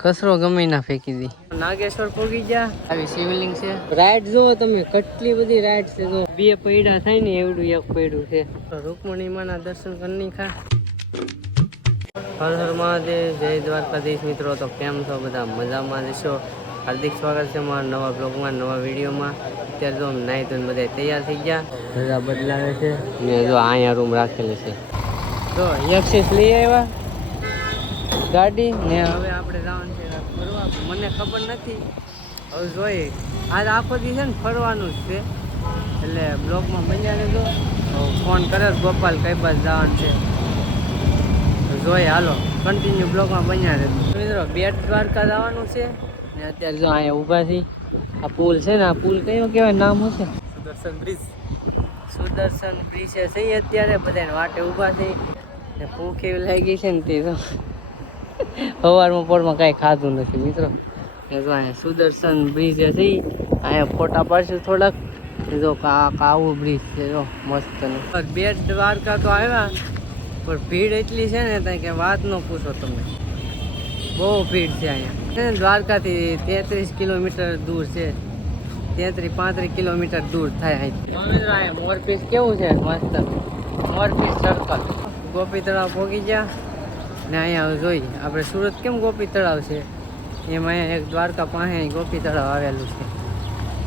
કચરો ગમે ના ફેંકી દી. નાગેશ્વર પોગી ગયા. આવી શિવલિંગ છે. રાઈડ જુઓ તમે, કેટલી બધી રાઈડ છે. જો બે પૈડા થાય ને એવડું એક પૈડું છે. રૂકમણી માના દર્શન કરી ખા. હર હર મહાદેવ, જય દ્વારકાધીશ. મિત્રો તો કેમ છો બધા? મજામાં જશો. હાર્દિક સ્વાગત છે મારા નવા બ્લોગમાં, નવા વિડીયોમાં. અત્યારે જો નાઈ તો બધા તૈયાર થઈ ગયા, બધા બદલાવે છે ને. જો અહીંયા રૂમ રાખેલી છે. જો એક્સેસ લઈ આવ્યા ગાડી ને. હવે આપણે જવાનું છે ફરવા. મને ખબર નથી, હવે જોઈએ. આજ આખો દી છે ને ફરવાનું જ છે, એટલે બ્લોગમાં બન્યા રહેજો. ફોન કરે ગોપાલ કઈ બાજુ જવાનું છે, જોઈએ. હાલો કન્ટિન્યુ બ્લોગમાં બન્યા રહેજો. મિત્રો બેટ દ્વારકા જવાનું છે ને. અત્યારે જો અહીંયા ઊભા છીએ. આ પુલ છે ને, આ પુલ કયો કહેવાય, નામ હશે? સુદર્શન બ્રિજ. સુદર્શન બ્રિજ છે અત્યારે બધાને વાટે ઊભા છે ને. ભૂખ એવી લાગી છે ને, તે તો સવારમાં પોરમાં કાંઈ ખાધું નથી મિત્રો. જો અહીંયા સુદર્શન બ્રિજ છે, અહીંયા ફોટા પાડશું થોડાક. જો આવું બ્રિજ છે, જો મસ્ત. બેટ દ્વારકા તો આવ્યા, પણ ભીડ એટલી છે ને ત્યાં કે વાત ન પૂછો તમે. બહુ ભીડ છે અહીંયા. દ્વારકાથી 33 કિલોમીટર દૂર છે, 33-35 કિલોમીટર દૂર થાય અહીંથી. મોરપીસ કેવું છે, મસ્ત મોરપીસ સર્કલ. ગોપી તળાવ પહોંચી ગયા ને. અહીંયા જોઈ આપણે સુરત કેમ ગોપી તળાવ છે, એમ અહીંયા એક દ્વારકા પાસે ગોપી તળાવ આવેલું છે.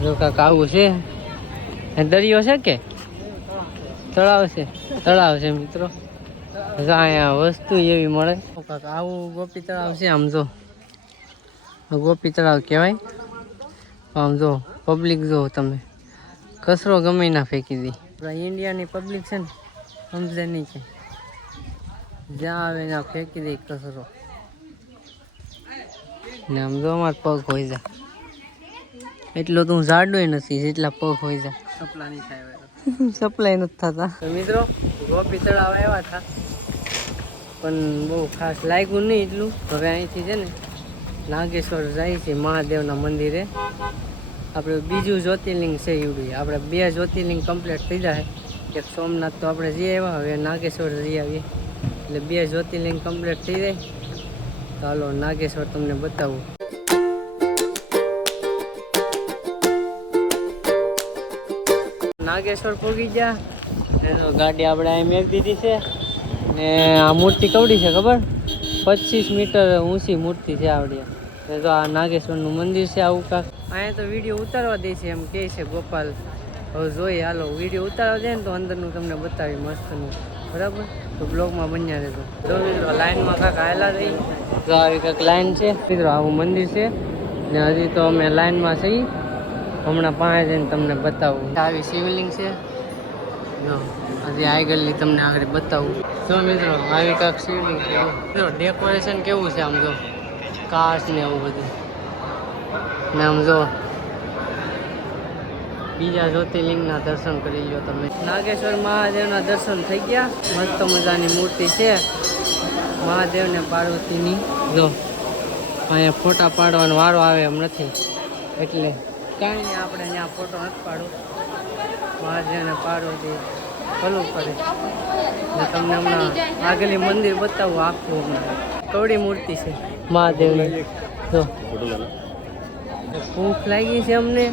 જો કાંક આવું છે. દરિયો છે કે તળાવ છે? તળાવ છે મિત્રો. અહીંયા વસ્તુ એવી મળે. કાંક આવું ગોપી તળાવ છે. આમ જો ગોપી તળાવ કહેવાય. આમ જો પબ્લિક જો તમે, કચરો ગમે ના ફેંકી દી. ઇન્ડિયાની પબ્લિક છે ને, સમજે નહીં કે જ્યાં આવે ત્યાં ફેંકી દે કચરો ને. આમ જો અમારે પગ હોય જા, એટલો તો હું જાડોય નથી જેટલા પગ હોય જા. સપ્લાય નહીં થાય, સપ્લાય નથી થતા. મિત્રો ગોપી તળાવ આવ્યા હતા, પણ બહુ ખાસ લાગ્યું નહીં એટલું. હવે અહીંથી છે ને નાગેશ્વર જાય છે મહાદેવના મંદિરે. આપણે બીજું જ્યોતિર્લિંગ છે એવડું. આપણે 2 જ્યોતિર્લિંગ કમ્પ્લીટ થઈ જાય. એક સોમનાથ તો આપણે જઈ આવ્યા, હવે નાગેશ્વર જઈ આવીએ, એટલે 2 જ્યોતિર્લિંગ કમ્પ્લીટ થઈ જાય. તો હાલો નાગેશ્વર તમને બતાવું. નાગેશ્વર પહોંચી ગયા. ગાડી આપણે અહીં મેક દીધી છે ને. આ મૂર્તિ કવડી છે ખબર? 25 મીટર ઊંચી મૂર્તિ છે આવડી. તો આ નાગેશ્વરનું મંદિર છે આવું કાંક. અહીંયા તો વિડીયો ઉતારવા દે છે એમ કહે છે ગોપાલ. હવે જોઈએ, હાલો વિડીયો ઉતારવા દે ને તો અંદરનું તમને બતાવી મસ્તનું, બરાબર? તો બ્લોગમાં બન્યા રહેજો. જો મિત્રો લાઈનમાં કાંક આવેલા રહી. તો આવી કાંક લાઈન છે મિત્રો, આવું મંદિર છે ને. હજી તો અમે લાઈનમાં છીએ, હમણાં પાસે જઈને તમને બતાવું. આવી શિવલિંગ છે જો, હજી આગળની તમને આગળ બતાવું. જો મિત્રો આવી કાંક શિવલિંગ છે. મિત્રો ડેકોરેશન કેવું છે આમ જો, કાચ ને એવું બધું ને. આમ જો બીજા જ્યોતિર્લિંગના દર્શન કરી લો તમે. નાગેશ્વર મહાદેવના દર્શન થઈ ગયા. મસ્ત મજાની મૂર્તિ છે મહાદેવને પાર્વતીની. જો અહીંયા ફોટા પાડવાનો વારો આવે એમ નથી, એટલે કાંઈ નહીં, આપણે ત્યાં ફોટો નથી પાડો. મહાદેવને પાર્વતી ભલું કરે ને. તમને હમણાં આગળની મંદિર બતાવું આખું. હમણાં કવડી મૂર્તિ છે મહાદેવની. જો ભૂખ લાગી છે અમને,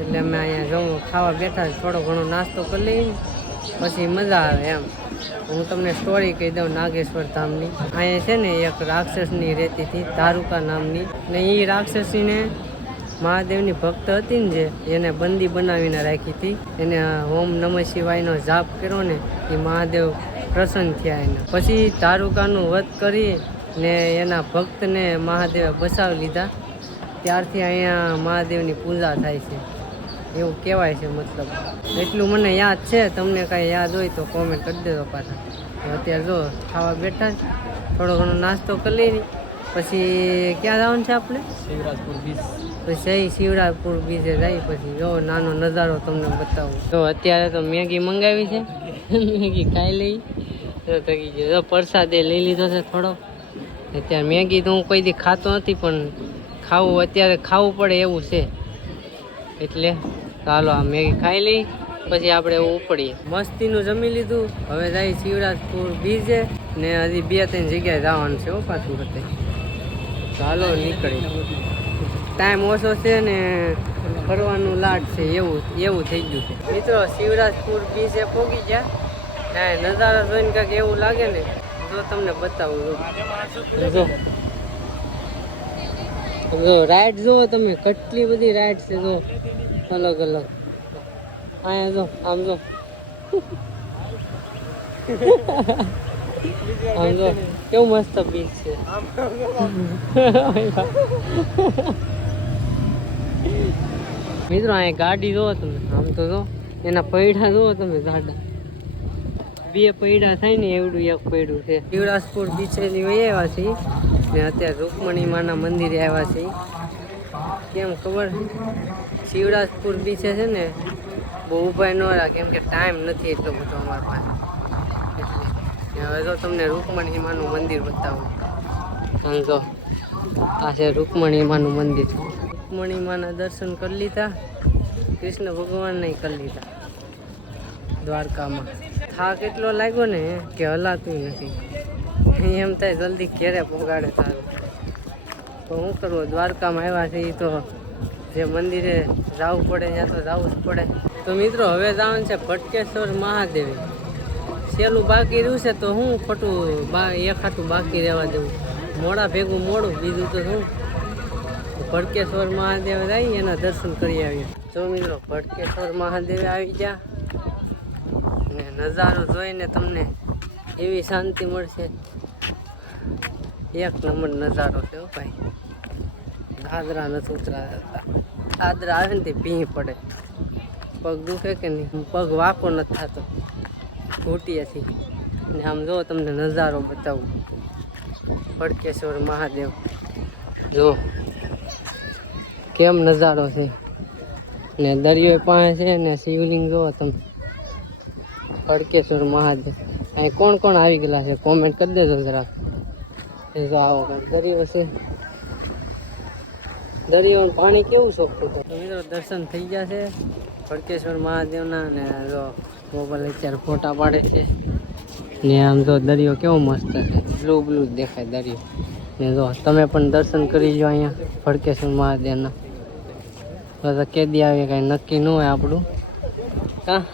એટલે અમે અહીંયા જવું ખાવા બેઠા. થોડો ઘણો નાસ્તો કરી લઈએ, પછી મજા આવે એમ. હું તમને સ્ટોરી કહી દઉં નાગેશ્વર ધામની. અહીંયા છે ને એક રાક્ષસની રહેતી હતી, ધારુકા નામની. ને એ રાક્ષસીને મહાદેવની ભક્ત હતી ને, જે એને બંદી બનાવીને રાખી હતી. એને ઓમ નમઃ શિવાયનો જાપ કર્યો ને, એ મહાદેવ પ્રસન્ન થયા એને. પછી ધારુકાનું વધ કરી ને એના ભક્તને મહાદેવે બચાવી લીધા. ત્યારથી અહીંયા મહાદેવની પૂજા થાય છે એવું કહેવાય છે. મતલબ એટલું મને યાદ છે. તમને કાંઈ યાદ હોય તો કોમેન્ટ કરી દેજો પાછા. અત્યારે જો ખાવા બેઠા, થોડો ઘણો નાસ્તો કરી લઈએ, પછી ક્યાં જવાનું છે આપણે? શિવરાજપુર બીચ. પછી શિવરાજપુર બીચે જાય. પછી જો નાનો નજારો તમને બતાવું. તો અત્યારે તો મેગી મંગાવી છે, મેગી ખાઈ લઈ. તો થકી ગયો. જો પ્રસાદે લઈ લીધો છે થોડો. અત્યારે મેગી તો હું કોઈ દી ખાતો નથી, પણ ખાવું અત્યારે ખાવું પડે એવું છે, એટલે ચાલો આ મેગી ખાઈ લઈ, પછી આપણે ઉપડીએ. મસ્તીનું જમી લીધું. હવે જાય શિવરાજપુર બીચે ને. હજી 2-3 જગ્યાએ જવાનું છે પાછું. ચાલો નીકળી. ટાઈમ ઓછો છે ને ફરવાનું લાટ છે એવું થઈ ગયું છે મિત્રો. શિવરાજપુર બીચે પહોંચી ગયા. નજારો જોઈને કાંઈક એવું લાગે ને જો તમને બતાવું. જો રાઈડ જુઓ તમે, કેટલી બધી રાઈડ છે જો અલગ અલગ. અહીંયા જો આમ જો આમ જો કેવું મસ્ત બીચ છે. મિત્રો અહીંયા ગાડી જોવો તમે, આમ તો જો એના પૈડા જોવો તમે. ગાડા બે પૈડા થાય ને એવડું એક પૈડું છે. શિવરાજપુર બીચેથી વહી આવ્યા છીએ ને અત્યારે રૂકમણી માના મંદિરે આવ્યા છીએ. કેમ ખબર, શિવરાજપુર બીચે છે ને બહુ ઊભા ન રહ્યા, કેમ કે ટાઈમ નથી એટલો બધો અમારા પાસે. એટલે હવે તો તમને રૂકમણી માનું મંદિર બતાવું. સમજો આ છે રૂકમણી માનું મંદિર. રૂકમણી માના દર્શન કરી લીધા, કૃષ્ણ ભગવાનને કરી લીધા દ્વારકામાં. થાક એટલો લાગ્યો ને કે હલાતું નથી. એમ થાય જલ્દી ઘેરે પહોંચાડે સારું. તો શું કરવું, દ્વારકામાં આવ્યા છે તો જે મંદિરે જવું પડે ત્યાં તો જવું જ પડે. તો મિત્રો હવે જવાનું છે ભટકેશ્વર મહાદેવ. સહેલું બાકી રહ્યું છે તો હું ખોટું એક હાટું બાકી રહેવા દેવું. મોડા ભેગું મોડું, બીજું તો શું. ભટકેશ્વર મહાદેવ જઈએ એના દર્શન કરી આવીએ. જો મિત્રો ભટકેશ્વર મહાદેવ આવી ગયા ને નજારો જોઈને તમને એવી શાંતિ મળશે. એક નંબર નજારો છે ભાઈ. દાદરા નથી ઉતરાતા. દાદરા આવે ને તે ભીં પડે. પગ દુખે કે નહીં, પગ વાંકો નથી થતો ઘૂંટીએથી. ને આમ જો તમને નજારો બતાવું ભટકેશ્વર મહાદેવ. જો કેમ નજારો છે ને દરિયો પાસે છે ને શિવલિંગ જુઓ તમે. ભટકેશ્વર મહાદેવ અહીં કોણ કોણ આવી ગયેલા છે કોમેન્ટ કરી દેજો જરાક. જો આવો દરિયો છે, દરિયો પાણી કેવું ચોખ્ખું છે. મિત્રો દર્શન થઈ ગયા છે ભટકેશ્વર મહાદેવના. ને જો મોબાઈલ અત્યારે ફોટા પાડે છે ને આમ જો દરિયો કેવો મસ્ત છે, બ્લુ બ્લુ દેખાય દરિયો. ને જો તમે પણ દર્શન કરી લો અહીંયા ભટકેશ્વર મહાદેવના. તો કેદી આવે કાંઈ નક્કી ન હોય આપણું. હા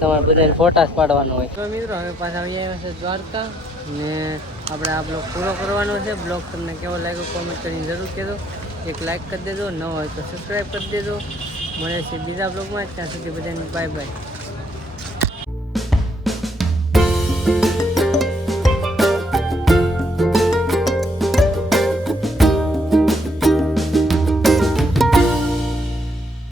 તમારે બધાને ફોટા જ પાડવાનો હોય. તો મિત્રો હવે પાછા આવી આવ્યા છે દ્વારકા ને આપણે આ બ્લોગ પૂરો કરવાનો છે. બ્લોગ તમને કેવો લાગ્યો કોમેન્ટ કરીને જરૂર કહેજો. એક લાઇક કરી દેજો, ન હોય તો સબસ્ક્રાઈબ કરી દેજો. મળે છે બીજા બ્લોગમાં. ત્યાં સુધી બધાને બાય બાય.